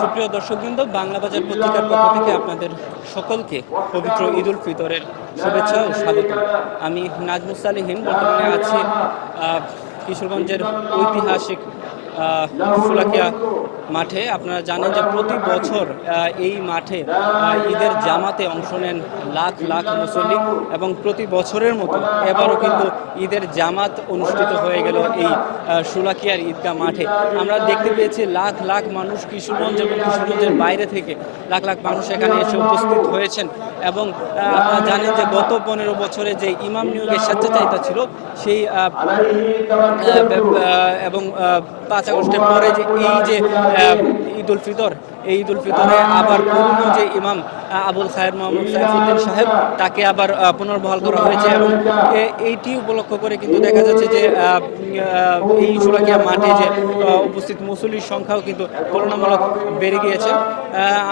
সুপ্রিয় দর্শকবৃন্দ, বাংলা বাজার পত্রিকার পক্ষ থেকে আপনাদের সকলকে পবিত্র ঈদ উল ফিতরের শুভেচ্ছা ও স্বাগত। আমি নাজমুস সালিহিন বর্তমানে আছি কিশোরগঞ্জের ঐতিহাসিক শোলাকিয়া মাঠে। আপনারা জানেন যে প্রতি বছর এই মাঠে ঈদের জামাতে অংশ নেন লাখ লাখ মুসল্লি, এবং প্রতি বছরের মতো এবারও কিন্তু ঈদের জামাত অনুষ্ঠিত হয়ে গেল এই শোলাকিয়ার ঈদগাহ মাঠে। আমরা দেখতে পেয়েছি লাখ লাখ মানুষ কিশোরগঞ্জ এবং কিশোরগঞ্জের বাইরে থেকে লাখ লাখ মানুষ এখানে এসে উপস্থিত হয়েছেন। এবং আপনারা জানেন যে গত 15 বছরে যে ইমাম নিয়োগের স্বেচ্ছাচারিতা ছিল সেই এবং 5 আগস্টের পরে যে এই যে ঈদ উল ফিতর, এই ঈদ উল ফিতরে আবার পুরনো যে ইমাম আবুল খায়ের মোহাম্মদ সাইফুদ্দিন সাহেব তাকে আবার পুনর্বহাল করা হয়েছে, এবং এইটি উপলক্ষ করে কিন্তু দেখা যাচ্ছে যে এই শোলাকিয়া মাঠে যে উপস্থিত মুসল্লির সংখ্যাও কিন্তু তুলনামূলক বেড়ে গিয়েছে।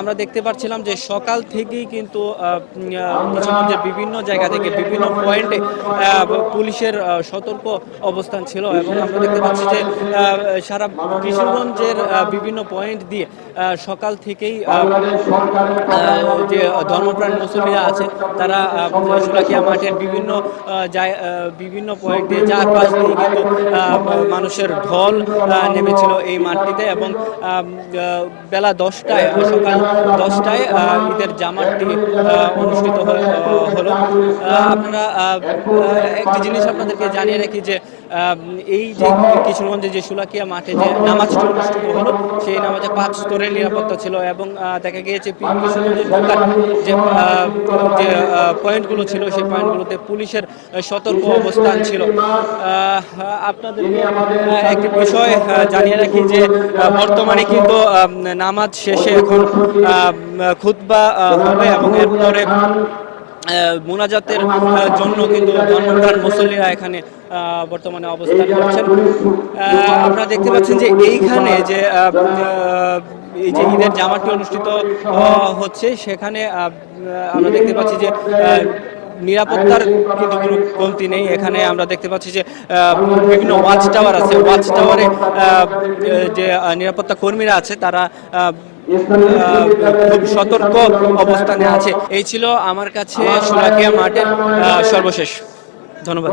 আমরা দেখতে পাচ্ছিলাম যে সকাল থেকেই কিন্তু কিশোরগঞ্জের বিভিন্ন জায়গা থেকে বিভিন্ন পয়েন্টে পুলিশের সতর্ক অবস্থান ছিল, এবং আমরা দেখতে পাচ্ছি যে সারা কিশোরগঞ্জের বিভিন্ন পয়েন্ট দিয়ে সকাল থেকেই যে ধর্মপ্রাণ মুসল্লিরা আছে তারা শোলাকিয়া মাঠের বিভিন্ন পয়েন্টে চারপাশ দিয়ে কিন্তু মানুষের ঢল নেমেছিল এই মাঠটিতে। এবং বেলা 10টায়, সকাল 10টায় ঈদের জামাতটি অনুষ্ঠিত হলো। আপনারা একটি জিনিস আপনাদেরকে জানিয়ে রাখি যে এই যে কিশোরগঞ্জে যে শোলাকিয়া মাঠে যে নামাজটি অনুষ্ঠিত হলো সেই নামাজে 5 স্তরের নিরাপত্তা ছিল, এবং দেখা গিয়েছে কিশোরগঞ্জের ঢোকার যে পয়েন্টগুলো ছিল সেই পয়েন্টগুলোতে পুলিশের সতর্ক অবস্থান ছিল। আপনাদেরকে একটি বিষয় জানিয়ে রাখি যে বর্তমানে কিন্তু নামাজ শেষে এখন খুতবা হবে, এবং এরপরে মোনাজাতের জন্য কিন্তু ধর্মপ্রাণ মুসল্লিরা এখানে বর্তমানে অবস্থান করছেন। আপনারা দেখতে পাচ্ছেন যে এইখানে যে এই যে ঈদের জামাতটি অনুষ্ঠিত হচ্ছে সেখানে আমরা দেখতে পাচ্ছি যে নিরাপত্তার কিন্তু কোনো কমতি নেই। এখানে আমরা দেখতে পাচ্ছি যে বিভিন্ন ওয়াচ টাওয়ার আছে, ওয়াচ টাওয়ারে যে নিরাপত্তা কর্মীরা আছে তারা খুব সতর্ক অবস্থানে আছে। এই ছিল আমার কাছে শোলাকিয়া মাঠের সর্বশেষ। ধন্যবাদ।